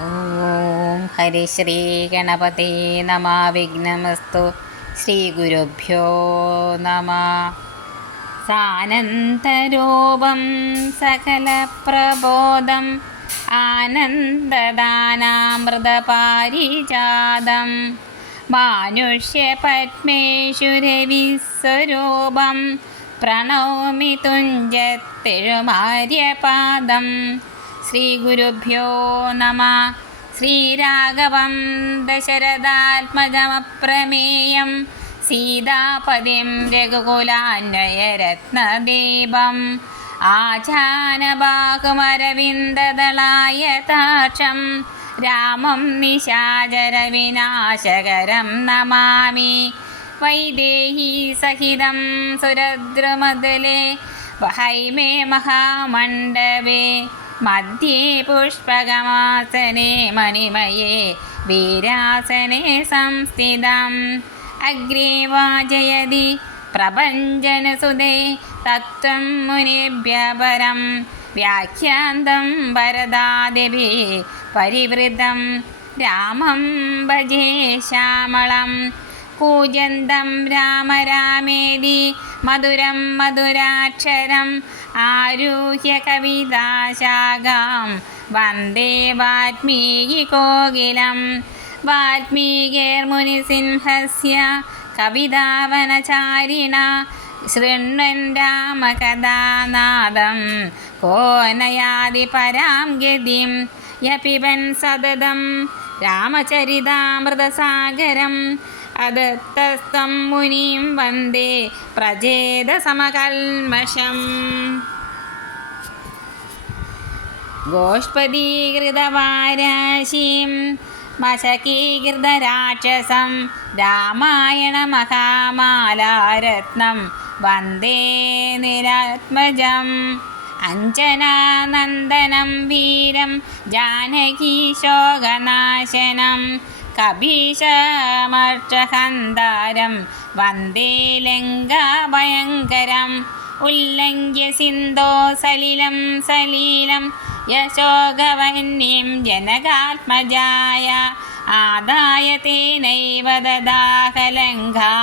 ഓം ഹരിശ്രീ ഗണപതി നമ. വിഘ്നമസ്തു. ശ്രീ ഗുരുഭ്യോ നമ. സാനന്ദരൂപം സകലപ്രബോധം ആനന്ദദാനാമൃതപാരിജാതം മാനുഷ്യപത്മേശ്വരവിസ്വരൂപം പ്രണൗമി തുഞ്ചത്തെഴുമാര്യപാദം. ശ്രീ ഗുരുഭ്യോ നമ. ശ്രീരാഘവം ദശരഥാത്മജമപ്രമേയം സീതാപതിം രഘുകുലാന്വയരത്നദീപം ആചാനബാഹുമരവിന്ദദളായതാക്ഷം രാമം നിശാചരവിനാശകരം നമാമി. വൈദേഹി സഹിതം സുരദ്രുമദലേ വഹൈമേ മഹാമണ്ഡപേ മധ്യേ പുഷ്പകമാസനെ മണിമയേ വീരാസനെ സംസ്ഥിതം. അഗ്രേ വാജയതി പ്രപഞ്ചനസുതേ തത്വം മുനിഭ്യഃ പരം വ്യാഖ്യാന്തം വരദാദിഭിः പരിവൃതം. രാമം ഭജേ ശ്യാമളം കൂജന്തം രാമ രാമേതി മധുരം മധുരാക്ഷരം ആരുഹ്യ കവിതാശാഖാം വന്ദേ വാൽമീകികോകിലം. വാൽമീകിർമുനിസിംഹസ്യ കവിതാവനചാരിണ ശൃണ്വൻ രാമകഥാനാദം കോ നയാതി പരാം ഗതിം. യപിബൻ സതതം രാമചരിതാമൃതസാഗരം അദത്തസ്തം മുനിം വന്ദേ പ്രചേദസമകൽമഷം. ഗോഷ്പദീകൃതവാരാശിം മശകീകൃതരാക്ഷസം രാമായണമഹാമാലാരത്നം വന്ദേ നിരാത്മജം. അഞ്ജനാനന്ദനം വീരം ജാനകീശോകനാശനം കപീശമർഷഹന്താരം വന്ദേ ലങ്കാഭയങ്കരം. ഉല്ലംഘ്യ സിന്ധോ സലിലം സലീലം യശോകവഹ്നിം ജനകാത്മജായ ആദായ തേനൈവ ദദാഹലങ്കാ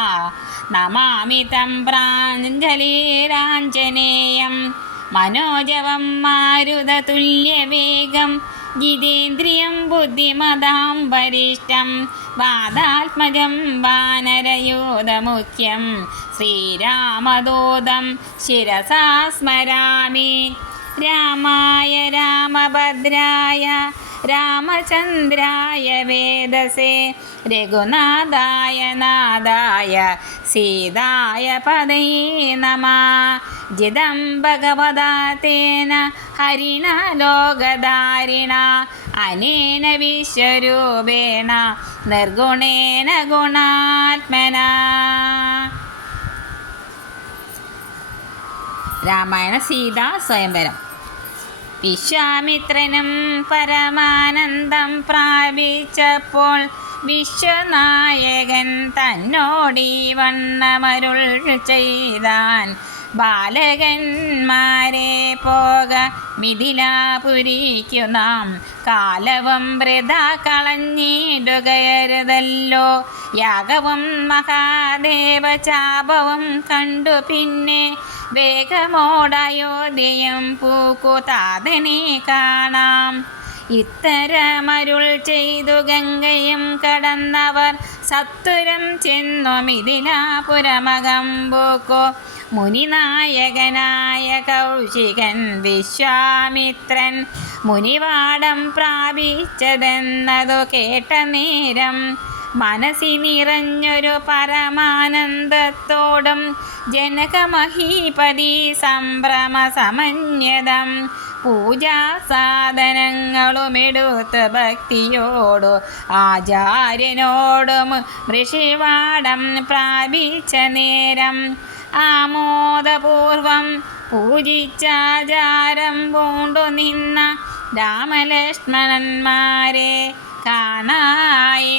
നമാമി തം പ്രാഞ്ജലിരാഞ്ജനേയം. മനോജവം മാരുതതുല്യവേഗം ജിതേന്ദ്രിയം ബുദ്ധിമതാം വരിഷ്ഠം വാദാത്മജം വാനരയൂഥമുഖ്യം ശ്രീരാമദൂതം ശിരസാ സ്മരാമി. രാമായ രാമഭദ്രായ രാമചന്ദ്രായ വേദസേ രഘുനാഥായ നാഥായ സീതായ പതയേ നമഃ. ജിതം ഭഗവതാ തേന ഹരിണ ലോകധാരിണ അനേന വിശ്വരൂപേണ നിർഗുണേന ഗുണാത്മനാ. രാമായണ സീതാ സ്വയംവരം. വിശ്വാമിത്രനും പരമാനന്ദം പ്രാപിച്ചപ്പോൾ വിശ്വനായകൻ തന്നോടീ വണ്ണമരുൾ ചെയ്താൻ. ബാലകന്മാരെ പോക മിഥിലാപുരിക്കു നാം കാലവും വൃഥാ കളഞ്ഞിടുകയരുതല്ലോ. യാഗവും മഹാദേവചാപവും കണ്ടു പിന്നെ വേഗമോടയോധ്യയും പൂക്കുതാതനെ കാണാം. ഇത്തരമരുൾ ചെയ്തു ഗംഗയും കടന്നവർ സത്വരം ചെന്നു മിഥിലാപുരമകം പൂക്കു. മുനിനായകനായ കൗശികൻ വിശ്വാമിത്രൻ മുനിവാടം പ്രാപിച്ചതെന്നതു കേട്ട നേരം മനസ്സി നിറഞ്ഞൊരു പരമാനന്ദത്തോടും ജനകമഹീപതി സംഭ്രമസമന്യതം പൂജാസാധനങ്ങളുമെടുത്ത് ഭക്തിയോടു ആചാര്യനോടും ഋഷിവാടം പ്രാപിച്ച നേരം ആമോദപൂർവം പൂജിച്ചാചാരം പൂണ്ടു നിന്ന രാമലക്ഷ്മണന്മാരെ കാണായി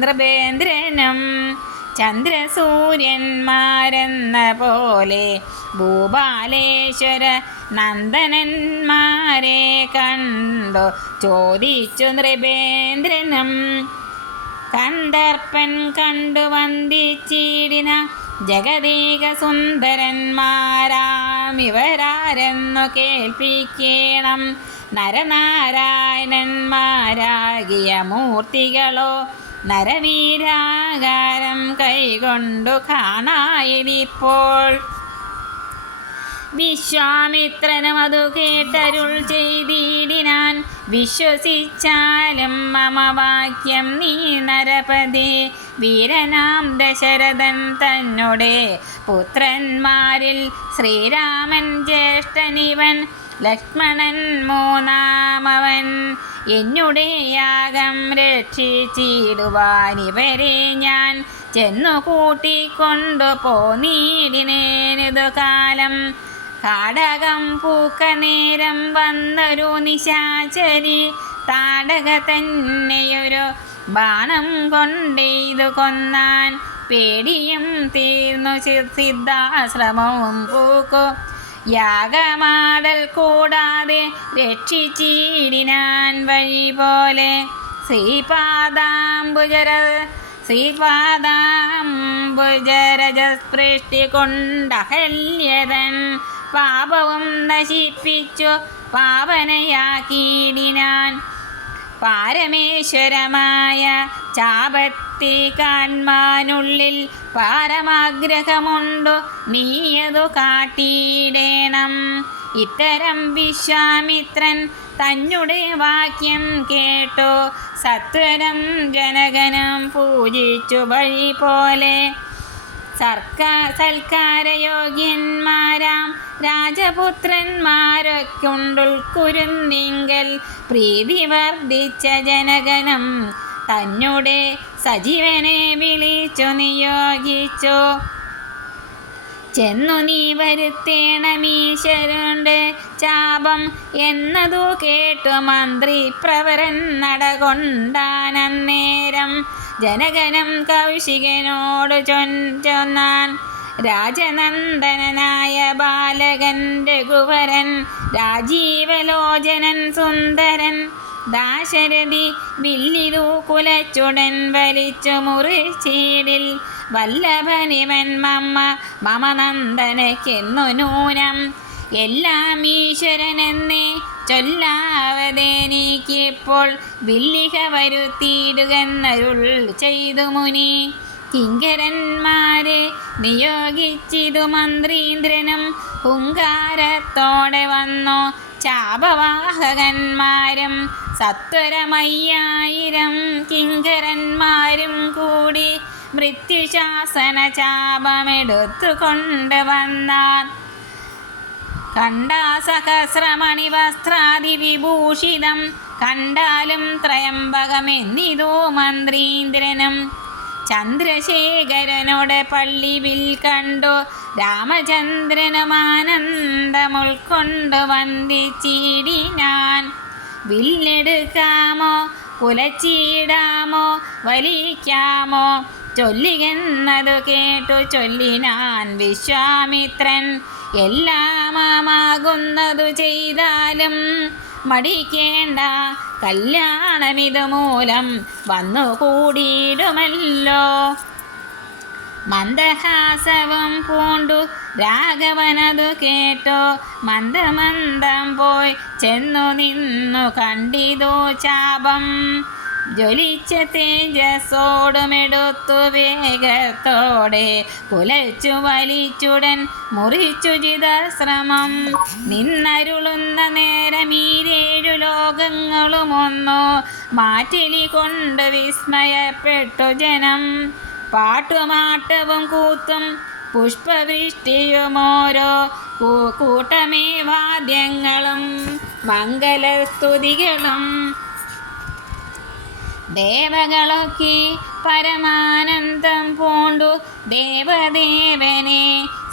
നൃപേന്ദ്രനും ചന്ദ്രസൂര്യന്മാരെന്ന പോലെ ഭൂപാലേശ്വര നന്ദനന്മാരെ കണ്ടു ചോദിച്ചു നൃപേന്ദ്രനും. കന്ദർപ്പൻ കണ്ടു വന്ദിച്ചിടിന ജഗദീക സുന്ദരന്മാരാം ഇവരാരെന്നു കേൾപ്പിക്കണം. നരനാരായണന്മാരാകിയ മൂർത്തികളോ നരവീരാകാരം കൈകൊണ്ടു കാണായിപ്പോൾ. വിശ്വാമിത്രനും അതു കേട്ടരുൾ ചെയ്തിടിനാൻ. വിശ്വസിച്ചാലും മമ വാക്യം നീ നരപതി. വീരനാം ദശരഥൻ തന്നോടെ പുത്രന്മാരിൽ ശ്രീരാമൻ ജ്യേഷ്ഠനിവൻ, ലക്ഷ്മണൻ മൂന്നാമവൻ. എന്നുടെ യാഗം രക്ഷിച്ചിടുവാനിവരെ ഞാൻ ചെന്നു കൂട്ടിക്കൊണ്ടു പോന്നീടിനേനിതു കാലം. കാടകം പൂക്ക നേരം വന്നൊരു നിശാചരി താടക തന്നെയൊരു ബാണം കൊണ്ടെയ്തു കൊന്നാൻ. പേടിയും തീർന്നു സിദ്ധാശ്രമവും പൂക്കു. യാഗമാടൽ കൂടാതെ രക്ഷിച്ചിടിനാൻ വഴി പോലെ. ശ്രീപാദാംബുജരജസ്പൃഷ്ടി കൊണ്ടഹല്യതൻ പാപവും നശിപ്പിച്ചു പാവനയാക്കിയിടിനാൻ. പാരമേശ്വരമായ ചാപത്തി കാൺമാനുള്ളിൽ പാരമാഗ്രഹമുണ്ടു നീയതു കാട്ടിയിടേണം. ഇത്തരം വിശ്വാമിത്രൻ തന്നുടെ വാക്യം കേട്ടു സത്വരം ജനകനും പൂജിച്ചു വഴി പോലെ. സൽക്കാരയോഗ്യന്മാരാം രാജപുത്രന്മാരൊക്കുണ്ടുൾക്കുരുന്നിങ്കൽ പ്രീതി വർദ്ധിച്ച ജനകനും തന്നുടെ സജീവനെ വിളിച്ചു നിയോഗിച്ചു. ചെന്നു നീ വരുത്തേണമീശ്വരുണ്ട് ചാപം എന്നതു കേട്ടു മന്ത്രി പ്രവരൻ നടകൊണ്ടാനന്നേരം. ജനകനും കൗശികനോട് ചൊന്നാൻ. രാജനന്ദനായ ബാലകൻ രഘുവരൻ, രാജീവലോചനൻ സുന്ദരൻ, ദാശരഥി വില്ലിതു കുലച്ചുടൻ വലിച്ചു മുറിച്ചീടിൽ. വല്ലഭനിവൻ മമ നന്ദനക്കെന്നു നൂനം. എല്ലാം ഈശ്വരനെന്നേ ചൊല്ലാവതെനിക്കിപ്പോൾ വില്ലിക വരുത്തിയിടുകെന്നരുൾ ചെയ്തു മുനി. കിങ്കരന്മാരെ നിയോഗിച്ചിതു മന്ത്രീന്ദ്രനും ഹുങ്കാരത്തോടെ വന്നു. ചാപവാഹകന്മാരും സത്വരമയ്യായിരം കിങ്കരന്മാരും കൂടി മൃത്യുശാസന ചാപമെടുത്തു കൊണ്ട് വന്നാൻ. കണ്ടാസഹസ്രമണി വസ്ത്രാദി വിഭൂഷിതം കണ്ടാലും ത്രയംബകമെന്നിതു മന്ത്രീന്ദ്രനും. ചന്ദ്രശേഖരനോട് പള്ളിവിൽ കണ്ടു രാമചന്ദ്രനും ആനന്ദമുൾക്കൊണ്ടു വന്ദിച്ചിടിനാൻ. വില്ലെടുക്കാമോ കുലച്ചിടാമോ വലിക്കാമോ ചൊല്ലുകെന്നതു കേട്ടു ചൊല്ലിനാൻ വിശ്വാമിത്രൻ. എല്ലാമാകുന്നതു ചെയ്താലും മടിക്കേണ്ട, കല്യാണമിതു മൂലം വന്നു കൂടിയിടുമല്ലോ. മന്ദഹാസവും പൂണ്ടു രാഘവനതു കേട്ടോ മന്ദമന്ദം പോയി ചെന്നു നിന്നു കണ്ടിതു ചാപം. ജ്വലിച്ച തേജസ്സോടുമെടുത്തു വേഗത്തോടെ കുലച്ചു വലിച്ചുടൻ മുറിച്ചു ചിതശ്രമം. നിന്നരുളുന്ന നേരം ഈരേഴു ലോകങ്ങളുമൊന്നു മാറ്റിലി കൊണ്ട് വിസ്മയപ്പെട്ടു ജനം. പാട്ടുമാട്ടവും കൂത്തും പുഷ്പവൃഷ്ടിയുമോരോ കൂട്ടമേ വാദ്യങ്ങളും മംഗലസ്തുതികളും. ദേവകളൊക്കെ പരമാനന്ദം പൂണ്ടു ദേവദേവനെ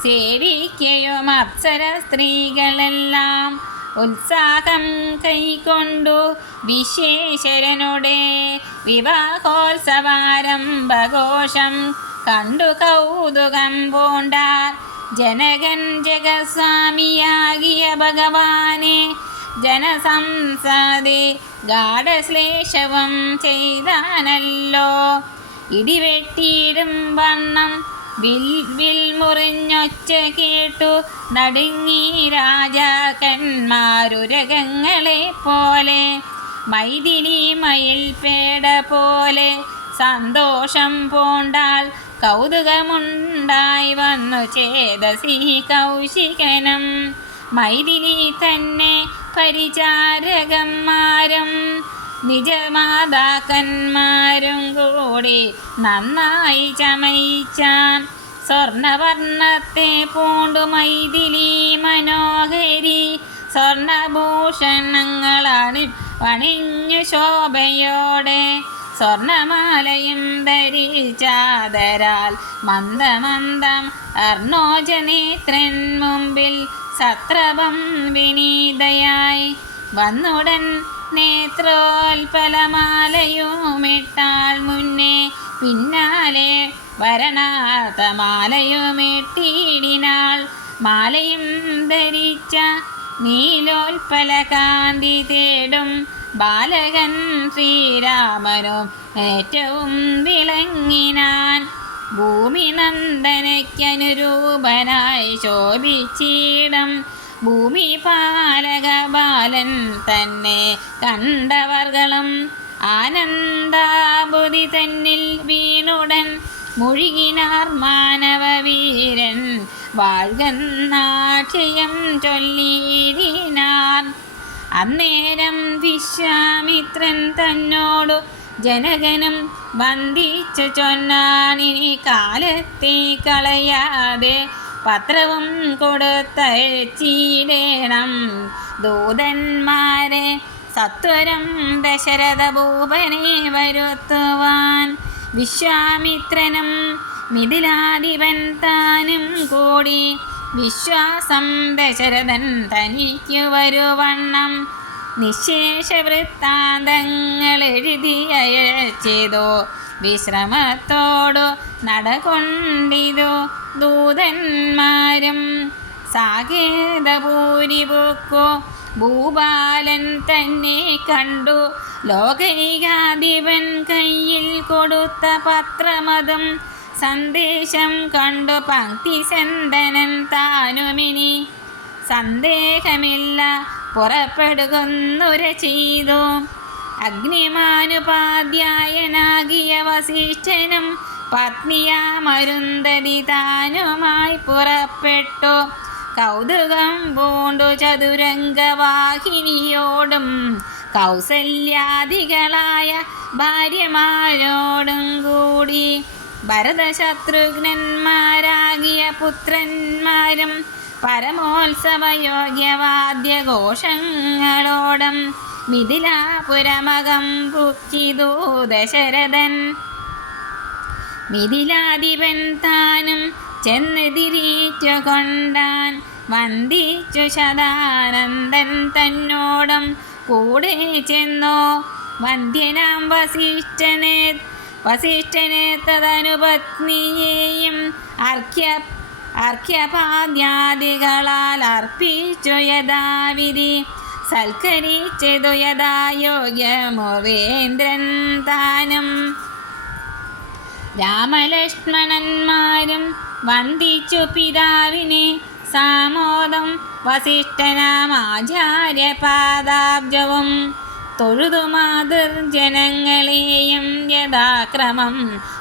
സേവിക്കയും അപ്സര സ്ത്രീകളെല്ലാം ഉത്സാഹം കൈക്കൊണ്ടു വിശ്വേശ്വരനുടെ വിവാഹോത്സവാരംഭഘോഷം കണ്ടു കൗതുകം പൂണ്ടാർ. ജനകൻ ജഗസ്വാമിയാകിയ ഭഗവാനെ ജനസംസാദേ ഗാഢശ്ലേഷവും ചെയ്താനല്ലോ. ഇടിവെട്ടിയിടും വണ്ണം വിൽ മുറിഞ്ഞൊച്ച കേട്ടു നടുങ്ങി രാജാക്കന്മാരുരകങ്ങളെ പോലെ. മൈഥിലി മയിൽപേട പോലെ സന്തോഷം പൂണ്ടാൽ കൗതുകമുണ്ടായി വന്നു ചേതസി കൗശികനും. മൈഥിലി തന്നെ പരിചാരകന്മാരും നിജമാതാക്കന്മാരും കൂടി നന്നായി ചമയിച്ചാൻ. സ്വർണവർണ്ണത്തെ പൂണ്ടു മൈഥിലി മനോഹരി സ്വർണഭൂഷണങ്ങളാണ് പണിഞ്ഞു ശോഭയോടെ. സ്വർണമാലയും ധരിച്ചാദരാൽ മന്ദമന്ദം അർണോജനേത്രൻ മുമ്പിൽ സത്രപം വിനീതയായി വന്നുടൻ നേത്രോൽപലമാലയുമിട്ടാൾ മുന്നേ പിന്നാലെ വരണാർത്ഥമാലയുമിട്ടിടിനാൾ. മാലയും ധരിച്ച നീലോൽപല കാന്തി തേടും ബാലകൻ ശ്രീരാമനും ഏറ്റവും വിളങ്ങിനാൻ. ഭൂമി നന്ദനയ്ക്കനുരൂപനായി ശോഭിച്ചിടം ഭൂമി പാലക ബാലൻ തന്നെ കണ്ടവർകളും ആനന്ദാബുധി തന്നിൽ വീണുടൻ മുഴുകിനാർ മാനവവീരൻ വാഴ്കന്നാക്ഷയം ചൊല്ലിയിടിനാർ. അന്നേരം വിശ്വാമിത്രൻ തന്നോടു ജനകനും വന്ദിച്ചു ചൊന്നാണിനി കാലത്തെ കളയാതെ പത്രവും കൊടുത്തയച്ചിടേണം ദൂതന്മാരെ സത്വരം ദശരഥ ഭൂപനെ വരുത്തുവാൻ. വിശ്വാമിത്രനും മിഥിലാധിപൻ താനും കൂടി വിശ്വാസം ദശരഥൻ തനിക്കു വരുവണ്ണം നിശേഷ വൃത്താന്തങ്ങൾ എഴുതി അയച്ചിതോ. വിശ്രമത്തോടു നടകൊണ്ടിതോ ദൂതന്മാരും. സാകേതപൂരിപുക്കു ഭൂപാലൻ തന്നെ കണ്ടു ലോകൈകാധിപൻ കയ്യിൽ കൊടുത്ത പത്രമതും സന്ദേശം കണ്ടു പങ്ക്തിസന്ധനൻ താനുമിനി സന്ദേഹമില്ല പുറപ്പെടുകൊന്നുര ചെയ്തു. അഗ്നിമാനുപാധ്യായനാകിയ വസിഷ്ഠനും പത്നിയാമരുന്ധതി താനുമായി പുറപ്പെട്ടു. കൗതുകം പൂണ്ടു ചതുരംഗവാഹിനിയോടും കൗസല്യാദികളായ ഭാര്യമാരോടും കൂടി ഭരതശത്രുഘ്നന്മാരാകിയ പുത്രന്മാരും പരമോത്സവയോഗ്യവാദ്യഘോഷങ്ങളോടും മിഥിലാപുരമകം പുക്കിതു ദശരഥൻ. മിഥിലാധിപൻ താനും ചെന്ന് തിരിച്ചു കൊണ്ടാൻ വന്ദിച്ചു ശതാനന്ദൻ തന്നോടും കൂടെ ചെന്നോ. വന്ധ്യനാം വസിഷ്ഠനെ തദനുപത്നിയെയും അർഘ്യപാദ്യാദികളാൽ അർപ്പിച്ചു യഥാവിധി സൽക്കരിച്ചതു യഥായോഗ്യമോവേന്ദ്രൻ താനും. രാമലക്ഷ്മണന്മാരും വന്ദിച്ചു പിതാവിനെ സാമോദം വസിഷ്ഠനാമാചാര്യപാദാബ്ജവും തൊഴുതു മാതൃജനങ്ങളെയും യഥാക്രമം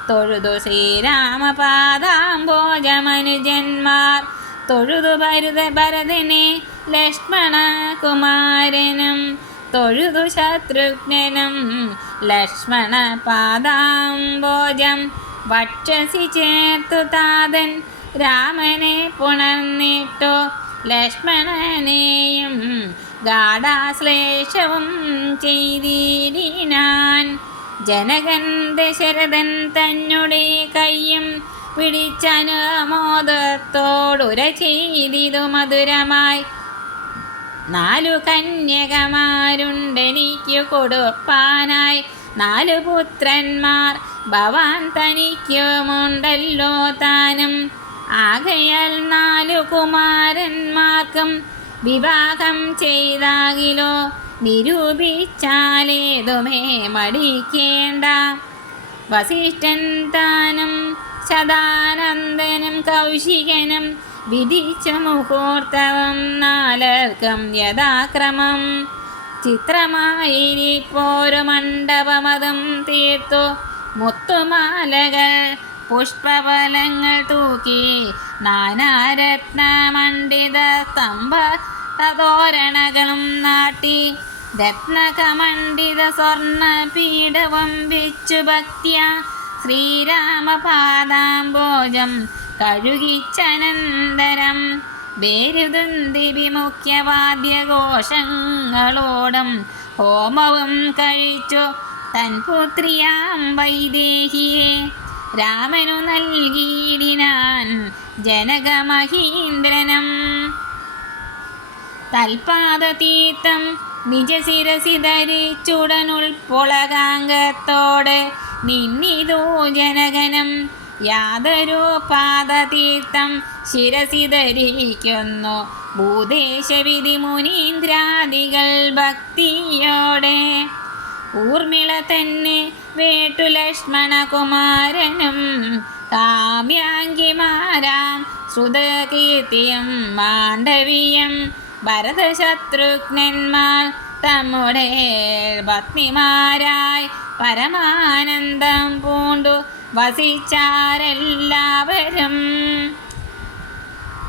തൊഴുതു ശ്രീരാമപാദാംബോജമനുജന്മാർ തൊഴുതു ഭരതനെ ലക്ഷ്മണകുമാരനും തൊഴുതു ശത്രുഘ്നനും ലക്ഷ്മണപാദാംബോജം വക്ഷസി ചേർത്തു താതൻ രാമനെ പുണർന്നിട്ടു ലക്ഷ്മണനെയും ഗാഢാശ്ലേഷവും ചെയ്തിടിനാൻ. ജനകൻ ദശരഥൻ തന്നെ കയ്യും പിടിച്ചനുമോദത്തോടുര ചെയ്തിതു മധുരമായി. 4 കന്യകമാരുണ്ടെനിക്കു കൊടുപ്പാനായി 4 പുത്രന്മാർ ഭവാൻ തനിക്കുമുണ്ടല്ലോ താനും. ആകയാൽ 4 കുമാരന്മാർക്കും വിവാഹം ചെയ്താകിലോ നിരൂപിച്ചാലേതുമേ മടിക്കേണ്ട. വസിഷ്ഠൻ താനും ശതാനന്ദനും കൗശികനും വിധിച്ച മുഹൂർത്തവും 4 യഥാക്രമം ചിത്രമായിരിപ്പോരു മണ്ഡപമതും തീർത്തു. മുത്തുമാലകൾ പുഷ്പഫലങ്ങൾ തൂക്കി നാനാരത്നമണ്ഡിത സ്തംഭതോരണകളും നാട്ടി രത്നകമണ്ഡിത സ്വർണപീഠവും വെച്ചു ഭക്ത്യാ ശ്രീരാമപാദാംബോജം കഴുകിച്ചനന്തരം വേരുതുന്തി വിമുഖ്യവാദ്യഘോഷങ്ങളോടും ഹോമവും കഴിച്ചു തൻ പുത്രിയാം വൈദേഹിയെ രാമനു നൽകിയിടിനാൻ ജനകമഹീന്ദ്രനം. തൽപാദതീർത്ഥം നിജശിരസി ധരിച്ചുടനുൾപ്പൊളകാംഗത്തോട് നിന്നിതോ ജനകനം. യാതൊരു പാദതീർത്ഥം ശിരസി ധരിക്കുന്നു ഭൂദേശവിധി മുനീന്ദ്രാദികൾ ഭക്തിയോടെ. ഊർമിള തന്നെ വേട്ടു ലക്ഷ്മണകുമാരനും കാമ്യാംഗിമാരാം ശ്രുതകീർത്തിയും മാണ്ഡവീയം ഭരതശത്രുഘ്നന്മാർ തമ്മുടെ പത്നിമാരായി പരമാനന്ദം പൂണ്ടു വസിച്ചാരെല്ലാവരും.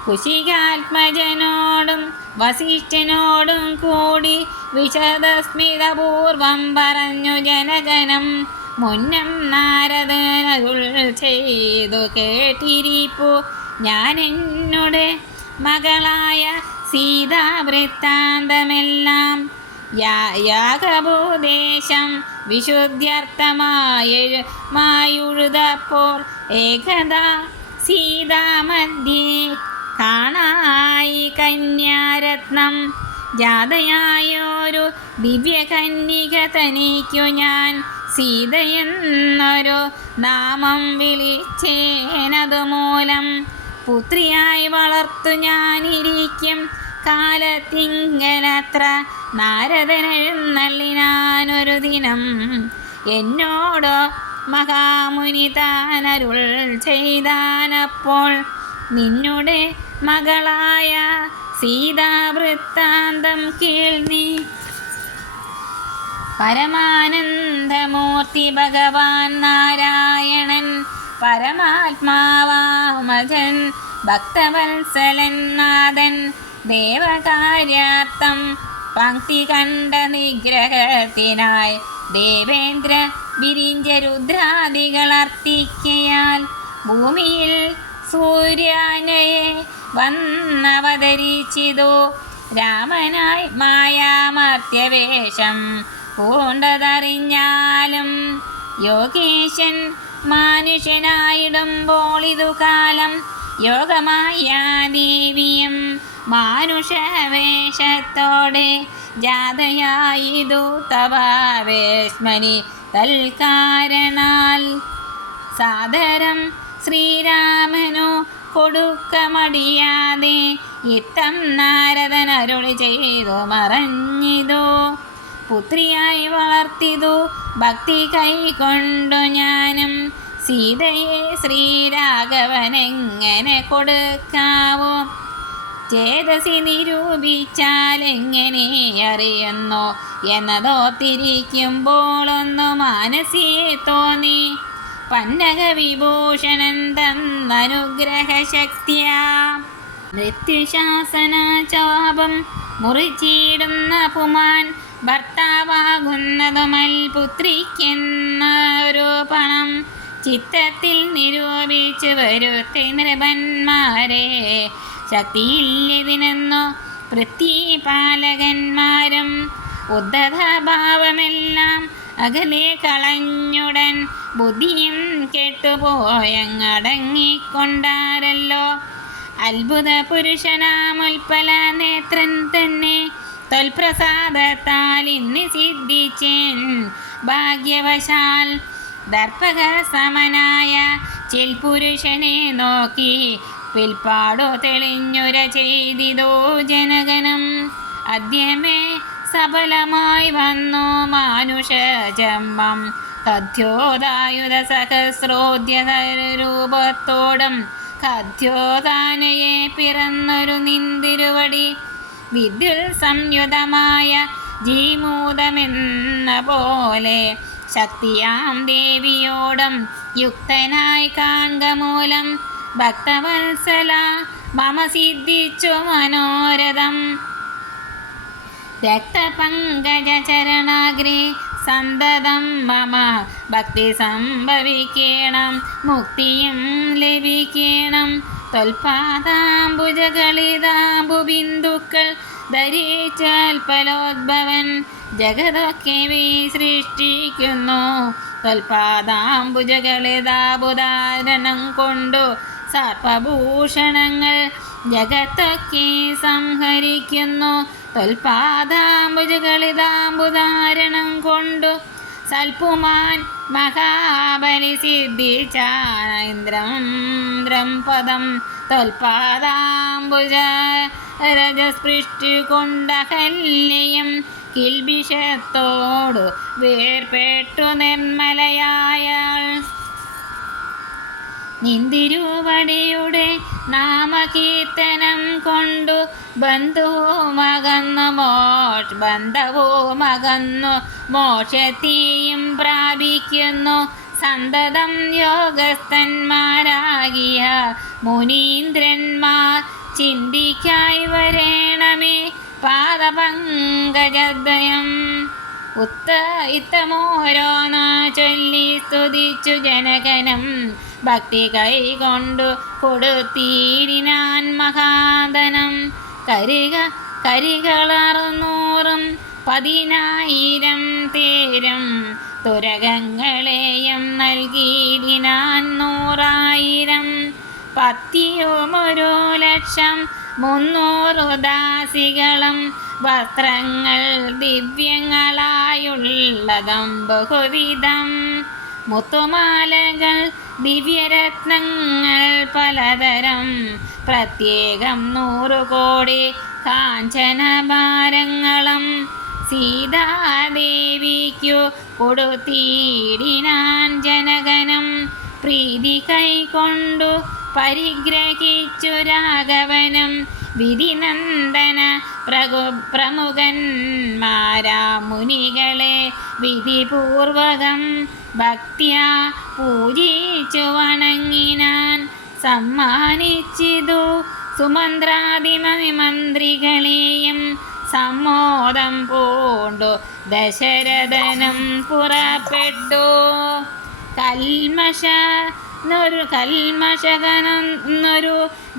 കുശികാത്മജനോടും വസിഷ്ഠനോടും കൂടി വിശദസ്മിതപൂർവം പറഞ്ഞു ജനകനം. മുന്നം നാരദനരുൾ ചെയ്തു കേട്ടിരിപ്പു ഞാൻ എന്നോട് മകളായ സീതാവൃത്താന്തമെല്ലാം. യാഗഭൂദേശം വിശുദ്ധ്യർത്ഥമായുഴുതപ്പോൾ ഏകദാ സീതാമധ്യേ കാണായി കന്യാരത്നം. ജാതയായൊരു ദിവ്യകന്യക തനിക്കു ഞാൻ സീതയെന്നൊരു നാമം വിളിച്ചേനതുമൂലം പുത്രിയായി വളർത്തു ഞാനിരിക്കും കാലത്തിങ്കലത്ര നാരദനെഴുന്നള്ളിനാനൊരു ദിനം. എന്നോടോ മഹാമുനി താനരുൾ ചെയ്താനപ്പോൾ നിന്നുടെ മകളായ സീതാവൃത്താന്തം കേൾനീ. പരമാനന്ദമൂർത്തി ഭഗവാൻ നാരായണൻ പരമാത്മാവാമജൻ ഭക്തവത്സലൻ നാഥൻ ദേവകാര്യാർത്ഥം പങ്ക്തി കണ്ട നിഗ്രഹത്തിനായി ദേവേന്ദ്ര വിരിഞ്ച രുദ്രാദികൾ അർത്ഥിക്കയാൽ ഭൂമിയിൽ സൂര്യാനയെ വന്നവതരിച്ചിതു. രാമനായി മായാമർത്യവേഷം പൂണ്ടതറിഞ്ഞാലും യോഗേശൻ മാനുഷ്യനായിടുമ്പോൾ ഇതു കാലം യോഗമായാദേവിയും മാനുഷവേഷത്തോടെ ജാതയായിതു തവാവേശ്മനി തൽക്കാരണാൽ. സാദരം ശ്രീരാമനു കൊടുക്ക മടിയാതെ ഇത്തം നാരദൻ അരുളി ചെയ്തു മറഞ്ഞിതു. പുത്രിയായി വളർത്തിതു ഭക്തി കൈകൊണ്ടു ഞാനും സീതയെ ശ്രീരാഘവനെങ്ങനെ കൊടുക്കാവോ. ചേതസി നിരൂപിച്ചാലെങ്ങനെ അറിയുന്നു എന്നതോത്തിരിക്കുമ്പോളൊന്നു മനസ്സിയെ തോന്നി. പന്നക വിഭൂഷണൻ തന്നനുഗ്രഹശക്തിയാ മൃത്യുശാസന ചാപം മുറിച്ചിടുന്ന പുമാൻ ഭർത്താവാകുന്നതുമൽ പുത്രിക്കെന്നൊരു പണം ചിത്തത്തിൽ നിരൂപിച്ചു വരുത്തി നൃപന്മാരെ. ശക്തിയില്ലതിനെന്നോ പൃഥ്വിപാലകന്മാരും ഉദ്ധതഭാവമെല്ലാം അകലെ കളഞ്ഞുടൻ ബുദ്ധിയും കെട്ടുപോയങ്ങടങ്ങിക്കൊണ്ടാരല്ലോ. അത്ഭുത പുരുഷനാമുൽപ്പല നേത്രൻ തന്നെ തൊൽപ്രസാദത്താൽ ഇന്ന് സിദ്ധിച്ചേൻ ഭാഗ്യവശാൽ. ദർപ്പക സമനായ ചിൽപുരുഷനെ നോക്കി പിൽപ്പാടു തെളിഞ്ഞുര ചെയ്തിതോ ജനകനം. അദ്യമേ സഫലമായി വന്നു മാനുഷജന്മം. കഥ്യോദായുധ സഹസ്രോദ്യരൂപത്തോടും കഥ്യോദാനയെ പിറന്നൊരു നിന്തിരുവടി. വിദ്യുൽ സംയുതമായ ജീമൂതമെന്ന പോലെ ശക്തിയാം ദേവിയോടും യുക്തനായി കാൺക മൂലം. ഭക്തവത്സല മമ സിദ്ധിച്ചു മനോരഥം. രക്തപങ്കജ ചരണാഗ്രേ സന്തതം മമ ഭക്തി സംഭവിക്കണം. മുക്തിയും ലഭിക്കണം. ത്വൽപാദാംബുജകളിതാംബുബിന്ദുക്കൾ ധരിച്ചാൽപലോദ്ഭവൻ ജഗതൊക്കെ സൃഷ്ടിക്കുന്നു. ത്വൽപാദാംബുജകളിതാബുധാരണം കൊണ്ടു സർപ്പഭൂഷണങ്ങൾ ജഗത്തൊക്കെ സംഹരിക്കുന്നു. ത്വൽപാദാംബുജകളിതാംബുധാരണം കൊണ്ടു സൽപുമാൻ മഹാബലി സിദ്ധിച്ചാനൈന്ദ്രം പദം. ത്വൽപാദാംബുജ രജസ്പൃഷ്ടി കൊണ്ടഹല്യം കിൽബിഷത്തോടു വേർപെട്ടു നിർമ്മലയായാൾ. നിന്തിരുവടിയുടെ നാമകീർത്തനം കൊണ്ടു ബന്ധവുമകന്നു മോക്ഷത്തെയും പ്രാപിക്കുന്നു. സന്തതം യോഗസ്ഥന്മാരാകിയ മുനീന്ദ്രന്മാർ ചിന്തിക്കായി വരേണമേ പാദപങ്കജദ്വയം. ഇത്തമോരോന്ന് ചൊല്ലി സ്തുതിച്ചു ജനകനം. ഭക്തി കൈകൊണ്ടു കൊടുത്തീടിനാൻ മഹാദനം. കരികളറുന്നൂറും 10,000 തേരും തുരകങ്ങളെയും നൽകിയിടിനാൻ 100,000. പത്തിയും 1,00,300 ദാസികളും വസ്ത്രങ്ങൾ ദിവ്യങ്ങളായുള്ളതും ബഹുവിധം. മുത്തുമാലകൾ ദിവ്യരത്നങ്ങൾ പലതരം പ്രത്യേകം 100 കോടി കാഞ്ചനഭാരങ്ങളും സീതാദേവിക്കു കൊടുത്തീടിനാൻ ജനകനം. പ്രീതി കൈകൊണ്ടു പരിഗ്രഹിച്ചു രാഘവനും വിധിനന്ദന പ്രമുഖന്മാരാ മുനികളെ വിധിപൂർവകം ഭക്ത്യാ പൂജിച്ചു വണങ്ങിനാൻ. സമ്മാനിച്ചിതു സുമന്ത്രാദിമന്ത്രികളെയും സമ്മോദം പൂണ്ടു ദശരഥനും പുറപ്പെട്ടു. കൽമഷകനൊരു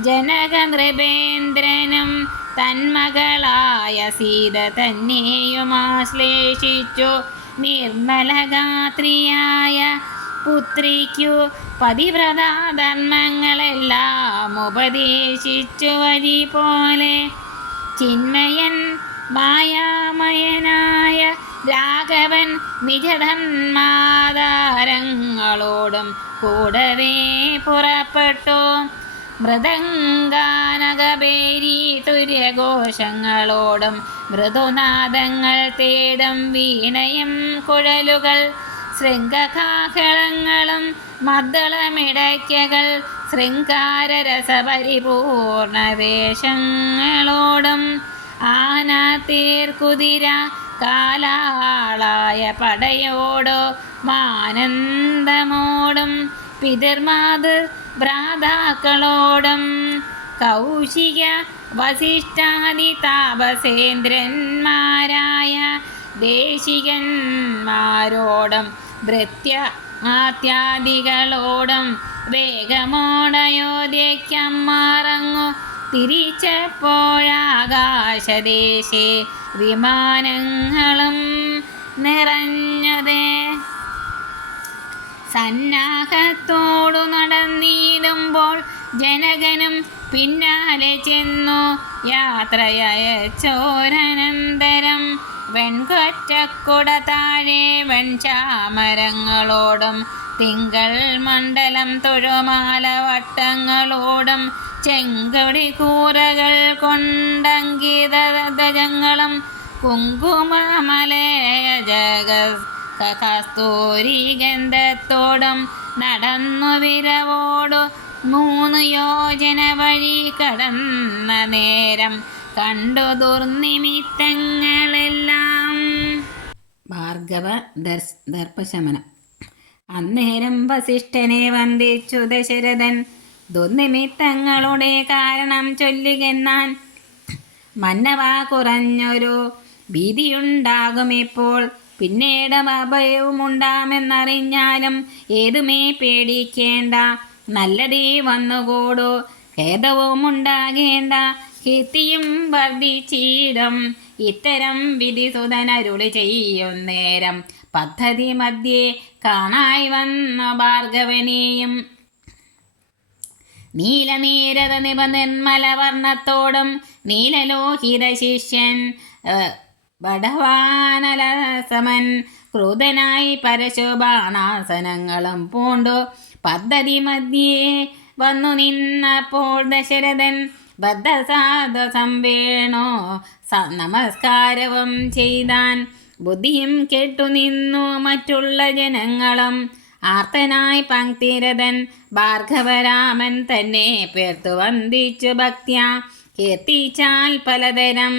ജനക നൃപേന്ദ്രനും തന്മകളായ സീത തന്നെയും ആശ്ലേഷിച്ചു. നിർമ്മലഗാത്രിയായ പുത്രിക്കു പതിവ്രതാധർമ്മങ്ങളെല്ലാം ഉപദേശിച്ചു വഴി പോലെ. ചിന്മയൻ മായാമയനായ രാഘവൻ നിജധന്മാതാരങ്ങളോടും കൂടവേ പുറപ്പെട്ടു. മൃദംഗാനകബേരി തുര്യഘോഷങ്ങളോടും മൃദുനാദങ്ങൾ തേടും വീണയും കുഴലുകൾ ശൃംഗകാഹളങ്ങളും മദ്ദളമിടയ്ക്കകൾ ശൃംഗാരരസപരിപൂർണ വേഷങ്ങളോടും ആന തേർ കുതിര കാലാളായ പടയോടോ മാനന്ദമോടും പിതൃമാതൃ ഭ്രാതാക്കളോടും കൗശിക വസിഷ്ഠാദി താപസേന്ദ്രന്മാരായ ദേശികന്മാരോടും ഭൃത്യാത്യാദികളോടും വേഗമോടയോധ്യയ്ക്കമ്മറങ്ങു തിരിച്ചപ്പോഴാകാശദേശേ വിമാനങ്ങളും നിറഞ്ഞതേ. സന്നാഹത്തോടു നടന്നിടുമ്പോൾ ജനകനും പിന്നാലെ ചെന്നു യാത്രയച്ചോരനന്തരം വെൺകൊറ്റക്കുട താഴെ വെൺചാമരങ്ങളോടും തിങ്കൾ മണ്ഡലം തൊഴുമാല വട്ടങ്ങളോടും ചെങ്കടി കൂറകൾ കൊണ്ടങ്കിതജങ്ങളും കുങ്കുമമലയ കസ്തൂരി ഗന്ധത്തോടും നടന്നു വിരവോടു 3 യോജന വഴി കടന്ന നേരം കണ്ടു ദുർനിമിത്തങ്ങളെല്ലാം. ഭാർഗവ ദർപ്പശമനം. അന്നേരം വസിഷ്ഠനെ വന്ദിച്ചു ദശരഥൻ. ദുർനിമിത്തങ്ങളുടെ കാരണം ചൊല്ലുകെന്നാൻ. മന്നവാ കുറഞ്ഞൊരു ഭീതിയുണ്ടാകുമിപ്പോൾ, പിന്നീട് അഭയവുമുണ്ടാമെന്നറിഞ്ഞാലും ഏതുമേ പേടിക്കേണ്ട. നല്ലതേ വന്നുകൂടൂ, ഖേദവും ഉണ്ടാകേണ്ട. കീർത്തിയും വർദ്ധിച്ചിടും ഇത്തരം വിധിസുതനരുളി ചെയ്യുന്നേരം. പദ്ധതി മധ്യേ കാണായി വന്ന ഭാർഗവനെയും നീലനീരത നിബനിർമ്മലവർണ്ണത്തോടും നീലലോഹിത ശിഷ്യൻ ബടവാനലസമൻ ക്രൂതനായി പരശുബാണാസനങ്ങളും പൂണ്ടു പദ്ധതി മധ്യേ വന്നു നിന്നപ്പോൾ ദശരഥൻ ബദ്ധസാധസംവേണോ നമസ്കാരവും ചെയ്താൻ. ബുദ്ധിയും കെട്ടുനിന്നു മറ്റുള്ള ജനങ്ങളും. ആർത്തനായി പങ്ക്തിരഥൻ ഭാർഗവരാമൻ തന്നെ പേർത്തു വന്ദിച്ചു ഭക്ത്യാ. കീർത്തിച്ചാൽ പലതരം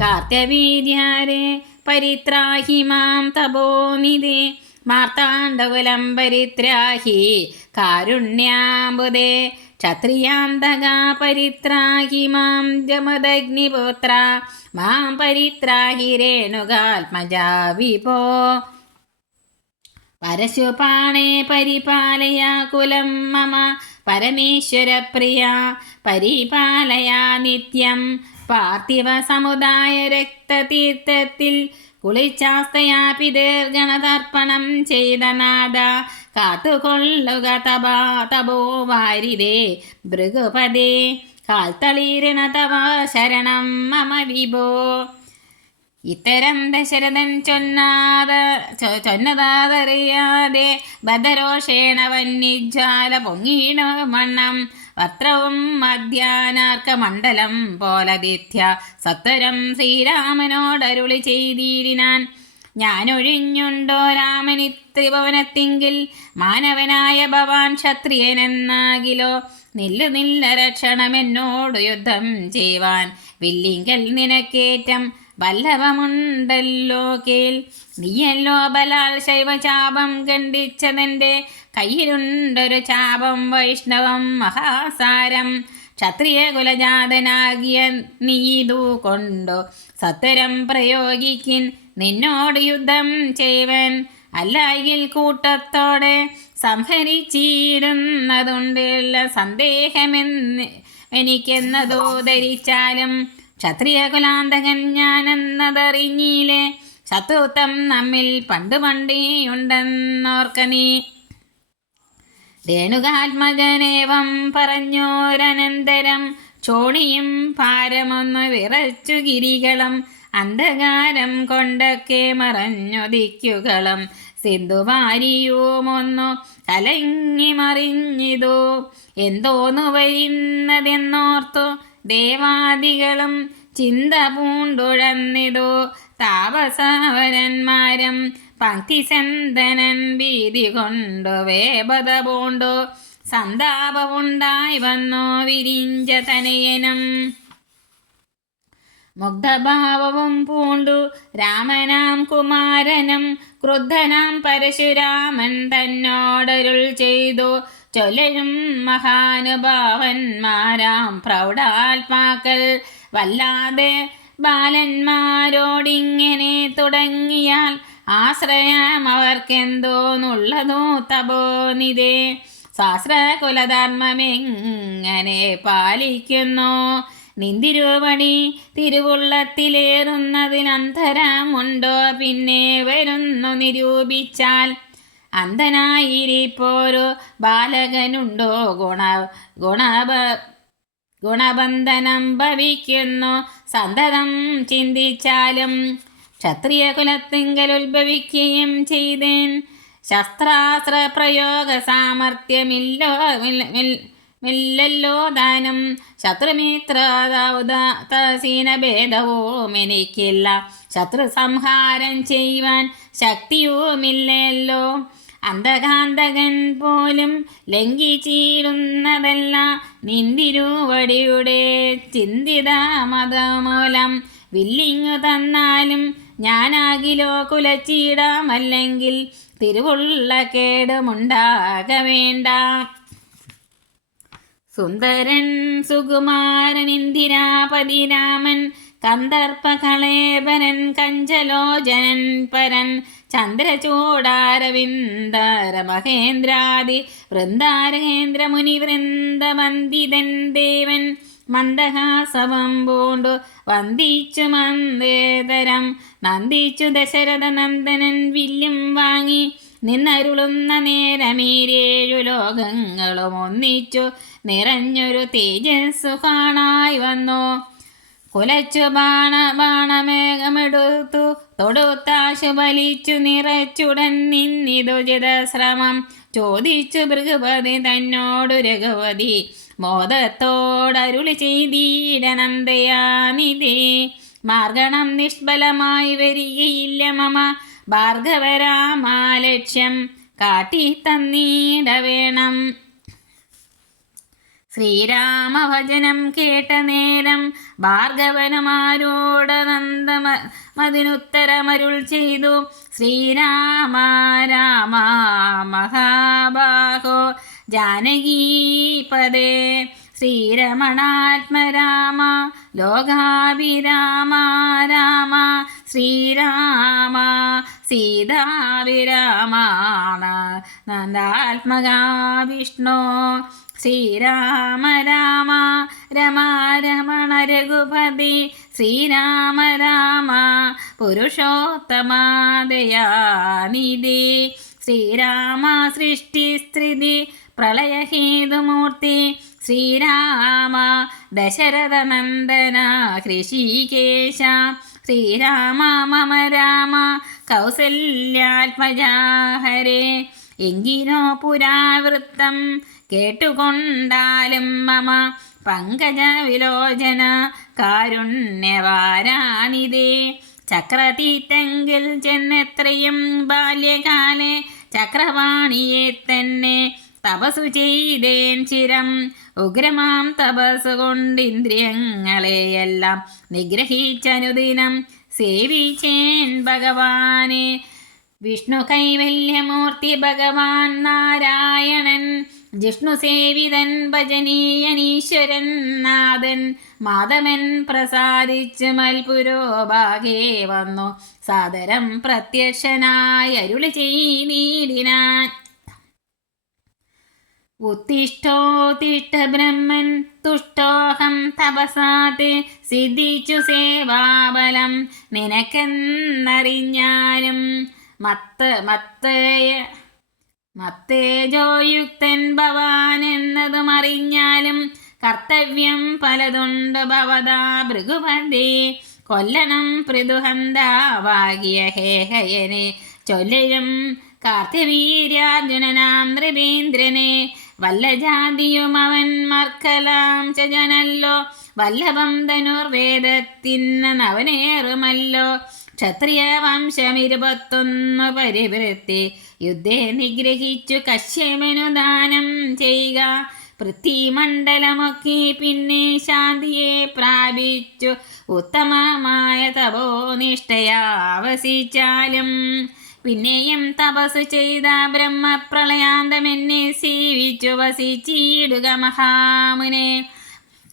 കാർത്യവീര്യാരെ പരിത്രാഹി മാം തപോനിധേ. മാർത്താണ്ഡകുലം പരിത്രാഹി കാരുണ്യാംബുദേ. ക്ഷത്രിയാന്തക പരിത്രാഹി മാം ജമദഗ്നിപുത്ര. മാം പരിത്രാഹി രേണുകാത്മജാ വിഭോ. പരശുപാണേ പരിപാലയ കുലം മമ പരമേശ്വരപ്രിയ. പരിപാലയ നിത്യം പാർത്ഥിവ സമുദായ രക്തതീർത്ഥത്തിൽ കുളിച്ചാസ്തയാ പിതൃഗണതർപ്പണം ചെയ്ത നാഥ. കാത്തുകൊള്ളുക തപോ വാരിതേ ഭൃഗുപദേ. കാൽത്തളീരണ തവ ശരണം മമ വിഭോ. ഇത്തരം ദശരഥൻ ചൊന്നതാതറിയാതെ ബദരോഷേണ വന്യജ്വാല പൊങ്ങീണ മണ്ണം. വസ്ത്രവും മധ്യാനാർക്കമണ്ഡലം പോലദിത്യ സത്വരം ശ്രീരാമനോടരുളി ചെയ്തിരിനാൻ. ഞാനൊഴിഞ്ഞുണ്ടോ രാമനി ത്രിഭുവനത്തിങ്കിൽ. മാനവനായ ഭവാൻ ക്ഷത്രിയനെന്നാകിലോ. നില്ല രക്ഷണമെന്നോടു യുദ്ധം ചെയ്യുവാൻ. വില്ലിങ്കൽ നിനക്കേറ്റം വല്ലഭമുണ്ടല്ലോ കേൾ. നീയല്ലോ ബലാൽ ശൈവചാപം ഖണ്ഡിച്ചതെൻ്റെ. കയ്യിലുണ്ടൊരു ചാപം വൈഷ്ണവം മഹാസാരം. ക്ഷത്രിയ കുലജാതനാകിയ നീതു കൊണ്ടു സത്വരം പ്രയോഗിക്കിൻ. നിന്നോട് യുദ്ധം ചെയ്വൻ. അല്ലായിൽ കൂട്ടത്തോടെ സംഹരിച്ചിടുന്നതുണ്ടില്ല സന്ദേഹമെന്ന് എനിക്കെന്നതോ ധരിച്ചാലും. ക്ഷത്രിയ കുലാന്തകൻ ഞാനെന്നതറിഞ്ഞീലേ. ശത്രുത്വം നമ്മിൽ പണ്ടുപണ്ടേയുണ്ടെന്നോർക്ക നീ. രേണുകാത്മജനേവം പറഞ്ഞോരനന്തരം ചോണിയും ഭാരമൊന്നു വിറച്ചു ഗിരികളും. അന്ധകാരം കൊണ്ടൊക്കെ മറഞ്ഞു ദിക്കുകളും. സിന്ധുവാരിയുമൊന്നു കലങ്ങി മറിഞ്ഞിതോ. എന്തോന്നു വരുന്നതെന്നോർത്തു ദേവാദികളും ചിന്ത പൂണ്ടുഴന്നിതോ. താപസവരന്മാരും പങ്ക്തിസന്തനൻ ഭീതി കൊണ്ടു വേപത പൂണ്ടു. സന്താപമുണ്ടായി വന്നു വിരിഞ്ച തനയനും. മുഗ്ധഭാവവും പൂണ്ടു രാമനാം കുമാരനും. ക്രുദ്ധനാം പരശുരാമൻ തന്നോടരുൾ ചെയ്തു. ചൊല്ലും മഹാനുഭാവന്മാരാം പ്രൗഢാത്മാക്കൾ വല്ലാതെ ബാലന്മാരോടിങ്ങനെ തുടങ്ങിയാൽ ആശ്രയം അവർക്കെന്തോന്നുള്ളതോ തപോനിധേ. ശാസ്ത്രകുലധർമ്മമെങ്ങനെ പാലിക്കുന്നു. നിന്തിരുവടി തിരുവുള്ളത്തിലേറുന്നതിനന്തരമുണ്ടോ. പിന്നെ വരുന്നു നിരൂപിച്ചാൽ. അന്ധനായിരിപ്പോരു ബാലകനുണ്ടോ. ഗുണബന്ധനം ഭവിക്കുന്നു സന്തതം ചിന്തിച്ചാലും. ക്ഷത്രിയ കുലത്തിങ്കൽ ഉത്ഭവിക്കുകയും ചെയ്തേൻ. ശസ്ത്രാസ്ത്ര പ്രയോഗ സാമർഥ്യമില്ലോ മില്ലല്ലോ ദാനം. ശത്രുമിത്രദൗദാസീനഭേദവും എനിക്കില്ല. ശത്രു സംഹാരം ചെയ്യുവാൻ ശക്തിയുമില്ലല്ലോ. അന്ധകാന്തകൻ പോലും ലംഘിച്ചിടുന്നതല്ല നിന്തിരുവടിയുടെ ചിന്തിത മതമൂലം. വില്ലിങ്ങു തന്നാലും ഞാനാകിലോ കുലച്ചിടാമല്ലെങ്കിൽ തിരുവുള്ള കേടുമുണ്ടാക വേണ്ട. സുന്ദരൻ സുകുമാരൻ ഇന്ദിരാപതി രാമൻ കന്ദർപ്പകളേബരൻ കഞ്ചലോചനൻ പരൻ ചന്ദ്രചൂടാരവിന്ദര മഹേന്ദ്രാദി വൃന്ദാരഹേന്ദ്ര മുനി വൃന്ദവന്ദിതൻ ദേവൻ മന്ദഹാസവം പൂണ്ടു വന്ദിച്ചു മന്ദേതരം നന്ദിച്ചു ദശരഥ നന്ദനൻ വില്ലും വാങ്ങി നിന്നരുളുന്ന നേരമീരേഴു ലോകങ്ങളും ഒന്നിച്ചു നിറഞ്ഞൊരു തേജസ്സു കാണായി വന്നു. കുലച്ചു ബാണമേഘമെടുത്തു തൊടുത്താശു ബലിച്ചു നിറച്ചുടൻ നിന്നിതുചിത ശ്രമം ചോദിച്ചു ഭൃഗുപതി തന്നോടു രഘുപതി മോദത്തോടരുളി ചെയ്തിടണം ദയാനിധി. മാർഗണം നിഷ്ഫലമായി വരികയില്ല മമ ഭാർഗവരാമാലക്ഷ്യം കാട്ടി തന്നീട വേണം. ശ്രീരാമഭജനം കേട്ട നേരം ഭാർഗവനുമാരോട് നന്ദമതിനുത്തരമരുൾ ചെയ്തു. ശ്രീരാമ രാമ മഹാബാഹോ ജാനകീപദേ ശ്രീരമണാത്മരാമ ലോകാഭിരാമ രാമ ശ്രീരാമ സീതാഭിരാമ നന്ദാത്മകാ വിഷ്ണു ശ്രീരാമ രാമ രമാരമണ രഘുപതി ശ്രീരാമ രാമ പുരുഷോത്തമാ ദയാനിധി ശ്രീരാമ സൃഷ്ടിസ്ഥിതി പ്രളയഹേതുമൂർത്തി ശ്രീരാമ ദശരഥനന്ദന ഹൃഷീകേശ ശ്രീരാമ മമ രാമ കൗസല്യാത്മജാ ഹരേ. എങ്കിനോ പുരാവൃത്തം കേട്ടുകൊണ്ടാലും മമ പങ്കജ വിലോചന കാരുണ്യവാരാണിതേ. ചക്രതീറ്റങ്കിൽ ചെന്നെത്രയും ബാല്യകാലെ ചക്രവാണിയെ തന്നെ തപസ്സു ചെയ്തേൻ ചിരം. ഉഗ്രമാം തപസ് കൊണ്ടിന്ദ്രിയങ്ങളെയെല്ലാം നിഗ്രഹിച്ചനുദിനം സേവിച്ചേൻ ഭഗവാനെ. വിഷ്ണു കൈവല്യമൂർത്തി ഭഗവാൻ നാരായണൻ ജിഷ്ണു സേവിതൻ ഭജനീയനീശ്വരൻ നാഥൻ മാധവൻ പ്രസാദിച്ച് മൽപുരോഭാഗേ വന്നു സാദരം പ്രത്യക്ഷനായി അരുളി ചെയ്തിടിനാൻ. ഉത്തിഷ്ഠോത്തിഷ്ഠ ബ്രഹ്മൻ തുഷ്ടോഹം തപസാത് സിദ്ധിച്ചു സേവാബലം നിനക്കെന്നറിഞ്ഞാലും മത്തേജോയുക്തൻ ഭവാൻ എന്നതും അറിഞ്ഞാലും കർത്തവ്യം പലതുണ്ട് ഭവതാ ഭൃഗുപതി. കൊല്ലണം പൃഥുഹന്താവാകിയ ഹേഹയനെ ചൊല്ലലും കാർത്തിവീര്യാർജുനനാം നൃപേന്ദ്രനെ. വല്ല ജാതിയും അവൻ മർക്കലാം ചജനല്ലോ വല്ലഭം ധനുർവേദത്തിന്ന് നവനേറുമല്ലോ. ക്ഷത്രിയ വംശം 21 പരിവൃത്തി യുദ്ധേ നിഗ്രഹിച്ചു കശ്യപനു ദാനം ചെയ്യുക. പൃഥ്വിമണ്ഡലമൊക്കെ പിന്നെ ശാന്തിയെ പ്രാപിച്ചു ഉത്തമമായ തപോനിഷ്ഠയാവസിച്ചാലും പിന്നെയും തപസ്സു ചെയ്ത ബ്രഹ്മപ്രളയാന്തമെന്നെ സേവിച്ചു വസിച്ചിടുക മഹാമുനെ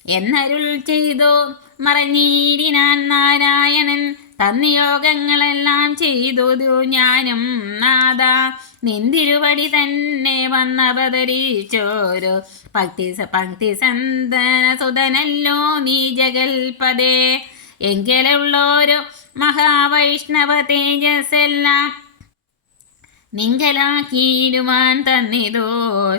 എന്നരുൾ ചെയ്തു മറഞ്ഞീരിനാൻ നാരായണൻ. തന്നിയോഗങ്ങളെല്ലാം ചെയ്തു ഞാനും നാദ നിന്തിരുവടി തന്നെ വന്നവതരിച്ചോരു പങ്ക്തി സന്തന സുതനല്ലോ നീ ജഗൽപദേ. എങ്കിലുള്ളോരു മഹാവൈഷ്ണവ തേജസ്സെല്ലാം നിങ്കലാക്കിയിടുവാൻ തന്നിതോ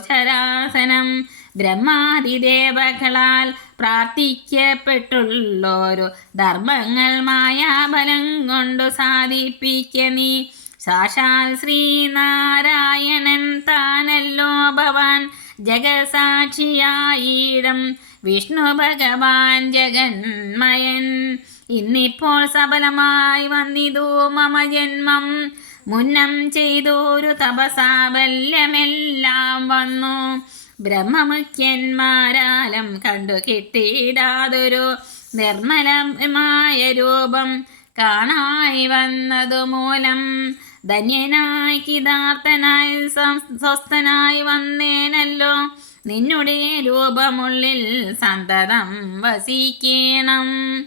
ശരാസനം. ബ്രഹ്മാതിദേവകളാൽ പ്രാർത്ഥിക്കപ്പെട്ടുള്ളോരു ധർമ്മങ്ങൾ മായാബലം കൊണ്ടു സാധിപ്പിക്ക നീ. സാക്ഷാൽ ശ്രീനാരായണൻ താനല്ലോ ഭവാൻ ജഗസാക്ഷിയായിടം വിഷ്ണു ഭഗവാൻ ജഗന്മയൻ. ഇന്നിപ്പോൾ സഫലമായി വന്നിതു മമ ജന്മം, മുന്നം ചെയ്തൊരു തപസാബല്യമെല്ലാം വന്നു. ബ്രഹ്മമുഖ്യന്മാരാലും കണ്ടു കിട്ടിയിടാതൊരു നിർമ്മലമായ രൂപം കാണായി വന്നതു മൂലം ധന്യനായി കിതാർത്ഥനായി സ്വസ്ഥനായി വന്നേനല്ലോ. നിന്നുടെ രൂപമുള്ളിൽ സന്തതം വസിക്കണം.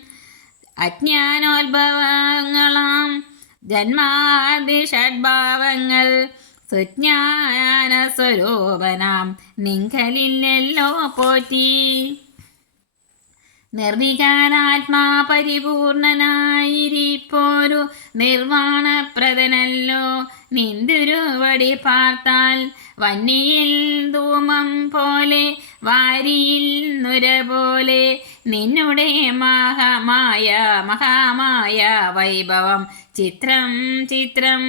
അജ്ഞാനോത്ഭവങ്ങളാം ജന്മാദി ഷഡ്ഭാവങ്ങൾ സുജ്ഞാന സ്വരൂപനാം നിങ്കലില്ലല്ലോ പോറ്റി. നിർവികാരാത്മാ പരിപൂർണനായിരിപ്പോരു നിർവാണപ്രദനല്ലോ. നിന്തിരുവടി പാർത്താൽ വന്നിയിൽ ധൂമം പോലെ വാരിയിൽ നുര പോലെ നിന്നുടെ മഹാമായ വൈഭവം ചിത്രം ചിത്രം.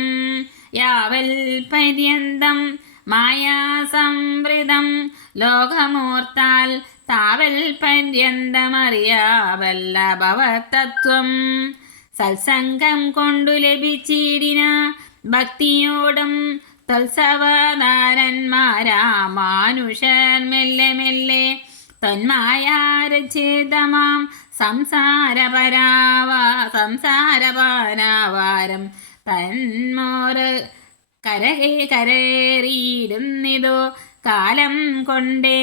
യാവൽ പര്യന്തം മായാസംവൃതം ലോകമൂർത്താൽ താവൽ പര്യന്തമറിയാവല്ല ഭവതത്വം. സത്സംഗം കൊണ്ടു ലഭിച്ചിടിന ഭക്തിയോടും തത്സവതാരന്മാരാ മാനുഷർ മെല്ലെ മെല്ലെ തന്മായാരചിതമാം സംസാരപരാവാരം തന്മോറ് കരകയറിയിടുന്നിതോ കാലം കൊണ്ടേ.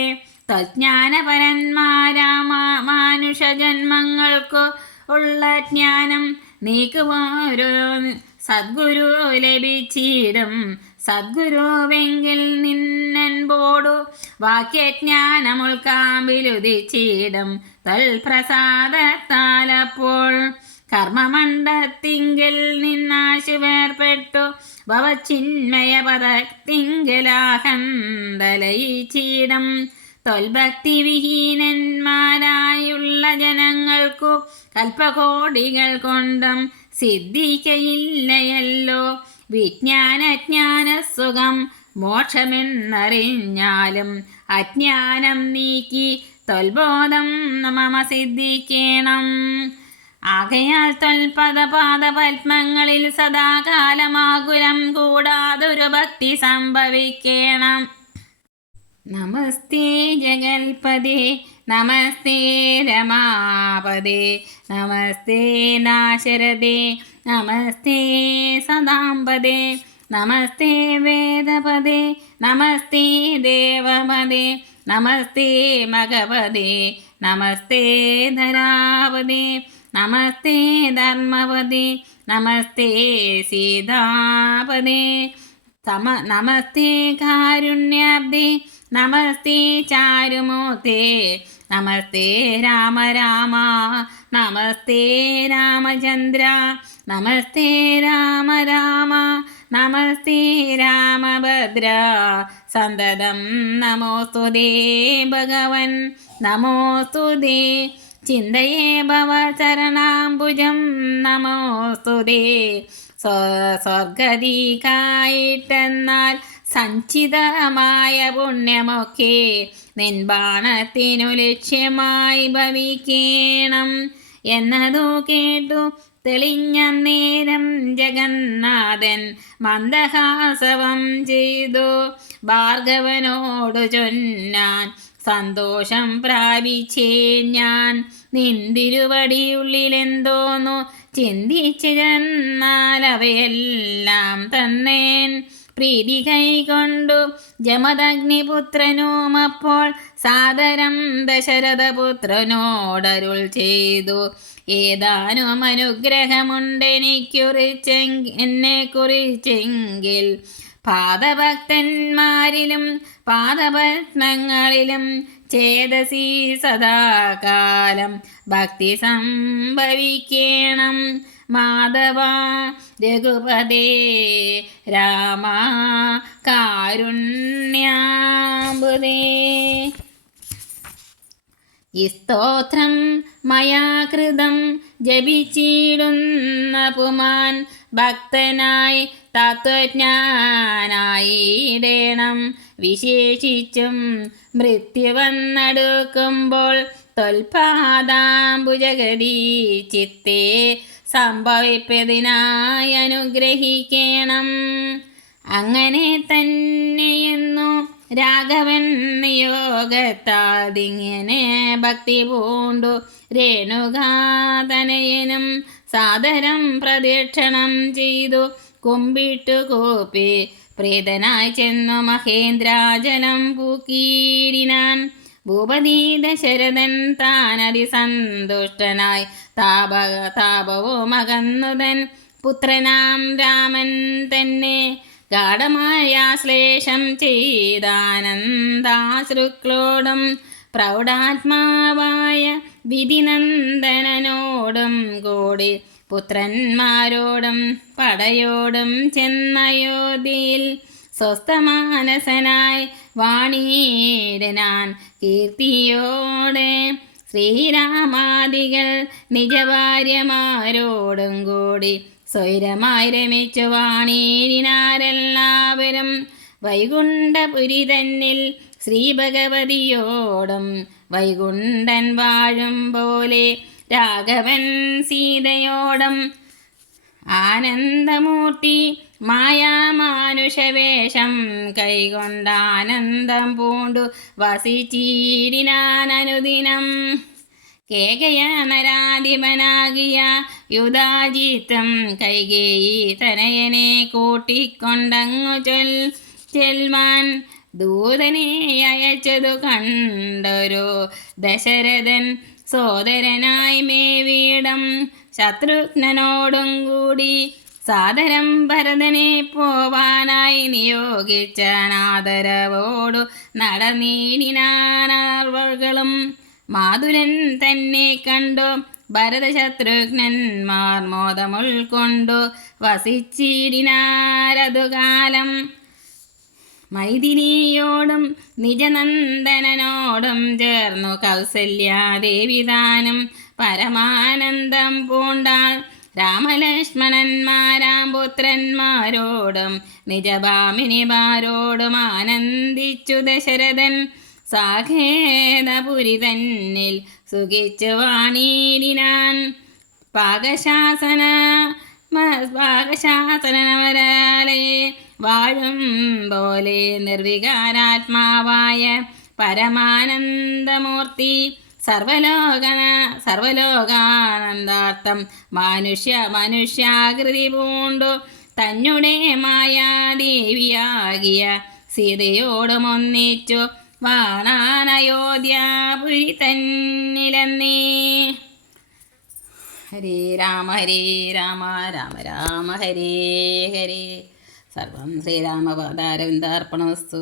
തജ്ഞാനപരന്മാരാ മാനുഷജന്മങ്ങൾക്കു ഉള്ള ജ്ഞാനം നീക്കുവോരോ സദ്ഗുരു ലഭിച്ചിടും. സദ്ഗുരുവെങ്കിൽ നിന്നൻപോടു വാക്യജ്ഞാനമുൾക്കാമ്പിലുദിച്ചിടും തൽപ്രസാദത്താലപ്പോൾ. കർമ്മമണ്ഡത്തിങ്കിൽ നിന്നാശു വേർപ്പെട്ടു ഭവചിന്മയ പദത്തിങ്കലാഹന്തലയിച്ചിടം. തൊൽഭക്തി വിഹീനന്മാരായുള്ള ജനങ്ങൾക്കു കൽപ്പകോടികൾ കൊണ്ടും സിദ്ധിക്കയില്ലയല്ലോ. വിജ്ഞാനജ്ഞാനസുഖം മോക്ഷമെന്നറിഞ്ഞാലും അജ്ഞാനം നീക്കി തൊൽബോധം മമ സിദ്ധിക്കണം. ആകയാൽ തൊൽപദപാദപത്മങ്ങളിൽ സദാകാലമാകുലം കൂടാതൊരു ഭക്തി സംഭവിക്കണം. നമസ്തേ ജഗൽപദേ നമസ്തേ രമാപദേ നമസ്തേ നാശരദേ നമസ്തേ സദാംബദേ നമസ്തേ വേദപദേ നമസ്തേ ദേവപദേ നമസ്തേ മഗപദേ നമസ്തേ ധരാപദേ നമസ്തേ ധർമ്മപദേ നമസ്തേ സീതാപദേ നമസ്തേ കാരുണ്യാബ്ദേ നമസ്തേ ചാരുമൂർത്തേ നമസ്തേ രാമ രാമ നമസ്തേ രാമചന്ദ്ര നമസ്തേ രാമ രാമ നമസ്തേ രാമഭദ്ര സന്തതം നമോസ്തുതേ ഭഗവൻ നമോസ്തുതേ ചിന്തയേ ഭവചരണാംബുജം നമോസ്തുതേ സ്വർഗതിക്കായിട്ടെന്നാൽ സഞ്ചിതമായ പുണ്യമൊക്കെ നിൻബാണത്തിനു ലക്ഷ്യമായി ഭവിക്കണം എന്നതു കേട്ടു തെളിഞ്ഞ നേരം ജഗന്നാഥൻ മന്ദഹാസവം ചെയ്തു ഭാർഗവനോടു ചൊന്നാൻ. സന്തോഷം പ്രാപിച്ചേ ഞാൻ നിന്തിരുവടിയുള്ളിലെന്തോന്നു ചിന്തിച്ചു ചെന്നാൽ അവയെല്ലാം തന്നേൻ. പ്രീതി കൈകൊണ്ടു ജമദഗ്നിപുത്രനും അപ്പോൾ സാദരം ദശരഥപുത്രനോടരുൾ ചെയ്തു. ഏതാനും എന്നെ കുറിച്ചെങ്കിൽ പാദഭക്തന്മാരിലും പാദപത്മങ്ങളിലും ചേതസി സദാകാലം ഭക്തി സംഭവിക്കണം. മാധവ രഘുപതേ രാമ കാരുണ്യാംബുദേ. ഈ സ്തോത്രം മയാ കൃതം ജപിച്ചിടുന്ന പുമാൻ ഭക്തനായി തത്വജ്ഞാനായിടേണം. വിശേഷിച്ചും മൃത്യു വന്നെടുക്കുമ്പോൾ തൊൽപാദാംബുജഗതി ചിത്തേ സംഭവിപ്പതിനായി അനുഗ്രഹിക്കണം. അങ്ങനെ തന്നെയെന്നു രാഘവൻ നിയോഗത്താതിങ്ങനെ ഭക്തി പൂണ്ടു രേണുകാതനയനും സാദരം പ്രദക്ഷിണം ചെയ്തു കുമ്പിട്ടു കൂപ്പി പ്രീതനായി ചെന്നു മഹേന്ദ്രാജലം പൂക്കീടിനാൻ. ഭൂപതി ദശരഥൻ താനതിസന്തുഷ്ടനായി താപവും അകന്നുതൻ പുത്രനാം രാമൻ തന്നെ ഗാഠമായ ശ്ലേഷം ചെയ്താനന്ദാശ്രുക്കളോടും പ്രൗഢാത്മാവായ വിധിനന്ദനോടും കൂടി പുത്രന്മാരോടും പടയോടും ചെന്നയോധ്യയിൽ സ്വസ്ഥമാനസനായി വാണീടനാൻ കീർത്തിയോടെ. ശ്രീരാമാദികൾ നിജഭാര്യമാരോടും കൂടി സ്വൈരമായി രമിച്ചു വാണീടിനാരെല്ലാവരും. വൈകുണ്ഠപുരി തന്നിൽ ശ്രീഭഗവതിയോടും വൈകുണ്ഠൻ വാഴും പോലെ രാഘവൻ സീതയോടും ആനന്ദമൂർത്തി മായാമാനുഷവേഷം കൈകൊണ്ടാനന്ദം പൂണ്ടു വസിച്ചിടിനാനനുദിനം. കേകയ നരാധിപനാകിയ യുധാജിത്തം കൈകേയി തനയനെ കൂട്ടിക്കൊണ്ടങ്ങു ചെൽവാൻ ദൂതനെ അയച്ചതു കണ്ടൊരു ദശരഥൻ സോദരനായി മേവീടം ശത്രുഘ്നനോടും കൂടി സാദരം ഭരതനെ പോവാനായി നിയോഗിച്ചാനാദരവോടു നടന്നീടിനാർവകളും. മാതുലൻ തന്നെ കണ്ടു ഭരതശത്രുഘ്നന്മാർ മോദമുൾക്കൊണ്ടു വസിച്ചിടിനാരതുകാലം. മൈഥിലിയോടും നിജനന്ദനോടും ചേർന്നു കൗസല്യാദേവിതാനും പരമാനന്ദം പൂണ്ടാൾ. രാമലക്ഷ്മണന്മാരാം പുത്രന്മാരോടും നിജഭാമിനിമാരോടും ആനന്ദിച്ചു ദശരഥൻ. സാഖേതപുരി തന്നിൽ സുഖിച്ചു വാണീടിനാൻ. പാകശാസനവരാലെ വാഴും പോലെ നിർവികാരാത്മാവായ പരമാനന്ദമൂർത്തി സർവലോകാനന്ദാർത്ഥം മനുഷ്യാകൃതി പൂണ്ടു തന്നുടെ മായാദേവിയാകിയ സീതയോടും ഒന്നിച്ചു വാണാനയോധ്യാപുരി തന്നിലെന്നേ. ഹരേ രാമ രാമ രാമ ഹരേ ഹരേ. സർവം ശ്രീരാമപാദാരവിന്ദാർപ്പണമസ്തു.